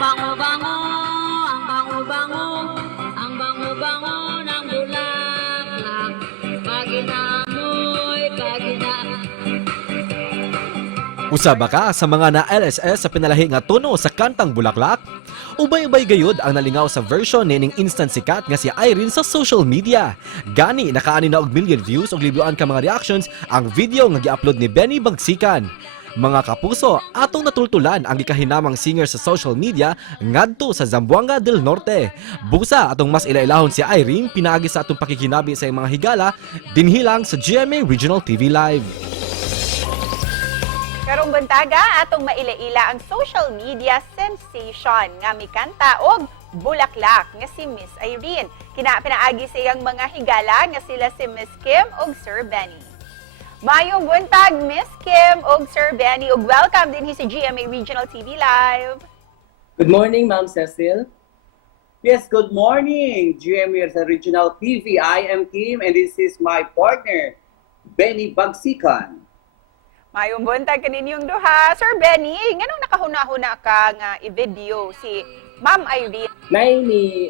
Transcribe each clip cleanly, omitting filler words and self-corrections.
bango-bango, ang bango-bango, ang bango-bango ng bulaklak. Pag inaamoy, pag Usaba ka sa mga na-LSS sa pinalahi nga tono sa kantang Bulaklak? Ubay-ubay gayud ang nalingaw sa version nining instant sikat nga si Irene sa social media. Gani nakaani na og million views ug libuan ka mga reactions ang video nga gi-upload ni Benny Bagsikan. Mga kapuso, atong natultulan ang gikahinamang singer sa social media ngadto sa Zamboanga del Norte. Busa atong mas ilailahon si Irene pinaagi sa atong pakikinabi sa iyang mga higala dinhilang sa GMA Regional TV Live. Karong buntaga atong mailaila ang social media sensation nga mikanta og Bulaklak nga si Miss Irene. Pinaagi sa iyang mga higala nga sila si Miss Kim ug Sir Benny. Mayong buntag Miss Kim ug Sir Benny ug welcome din sa GMA Regional TV Live. Good morning, Ma'am Cecil. Yes, good morning, GMA sa Regional TV. I am Kim and this is my partner, Benny Bagsikan. Mayong buntag kaninyong duha. Sir Benny, nganong nakahuna-huna ka nga i-video si Ma'am Irene? Nay ni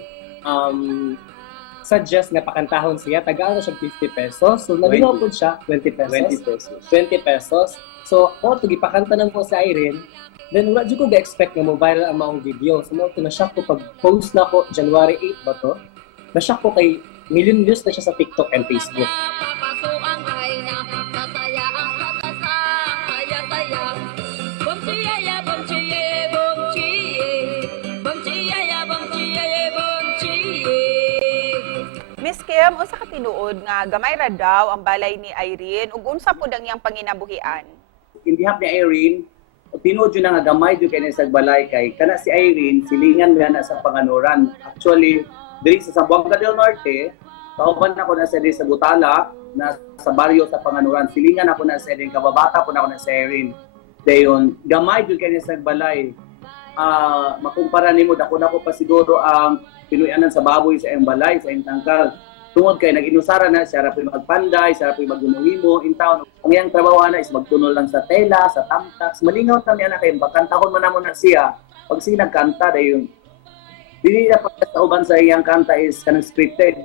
suggest nga pakantahon siya, tagaan siya 50 pesos. So nabinaw po siya 20 pesos. 20 pesos. 20 pesos. So mo to gipakanta na po si Irene. Then wala jud ko ga-expect nga mo viral ang maong video. So mo to na-shock ko pag post na ko January 8 ba to. Na-shock ko kay million views na siya sa TikTok and Facebook. papasok ang kaina, sasaya ang katasang, saya-saya. Bumchiyaya, bumchiye, bumchiye, bumchiyaya, bumchiye, bumchiye. Miss Kim, unsa ka tinuod nga gamay ra daw ang balay ni Irene ug unsa pud ang iyang panginabuhian? In behalf ni Irene, tinuod yun nga gamay yun kayo sa balay kay kana si Irene, silingan nga na sa Panganuran. Actually, diri sa Zamboanga del Norte, kauban ako na sa diri sa Butala, na sa baryo sa Panganuran. Silingan ako na sa Irene, kababata po na ako na sa Irene. Dayon, gamay yun kayo sa balay. Makumpara nimo dako na ko pa siguro ang pinuyanan sa baboy sa iyang balay, sa iyang tangkal. Tungod kay nag-inusara na, siya rapoy magpanday, siya rapoy magumuhimo in town. Ang iyang trabaho na is magtunol lang sa tela, sa tamtax. Malingaw kami na kayo, bakantahon man naman na siya. Pag siya nagkanta, dayon, dili na pagkatauban sa iyang kanta is kanang scripted.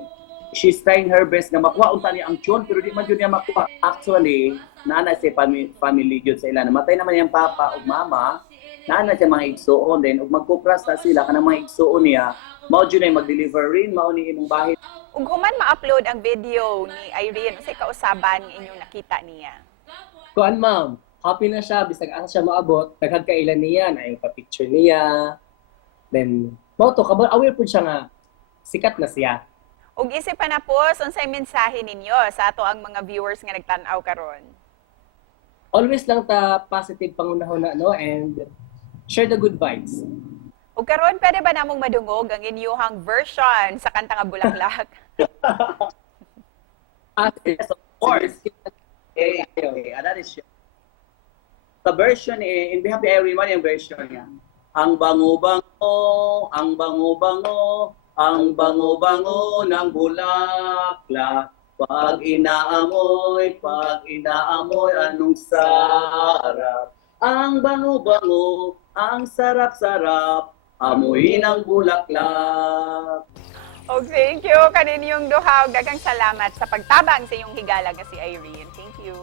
She's trying her best na makuha unta niya ang tune, pero di man yun niya makuha. Actually, naana siya family yun sa ila. Namatay naman yung papa o mama, naana siya mga igsuon. Then, ug magkupras na sila, kanang mga igsuon niya, mao dyan ay mag-deliver rin, mao ni imong bahay. Ug human ma-upload ang video ni Irene, unsay kausaban nga inyong nakita niya? Kuan ma'am, happy na siya bisag asa siya maabot, daghang kailan niya na yung pa-picture niya. Then mo to aware pud siya nga sikat na siya. Ug isip pa na po, unsay mensahe ninyo sa ato ang mga viewers nga nagtan-aw karon? Always lang ta positive pangunahon na no and share the good vibes. Ug karon pwede ba namong madungog ang inyong version sa kanta nga Bulaklak? Yes, of course. That is sure. The version, in behalf of everyone, yung version niya. Ang bango-bango, ang bango-bango, ang bango-bango ng bulaklak. Pag inaamoy, anong sarap. Ang bango-bango, ang sarap-sarap, amoy ng bulaklak. Og thank you kaninyong duha ug daghang salamat sa pagtabang sa inyong higala nga si Irene. Thank you.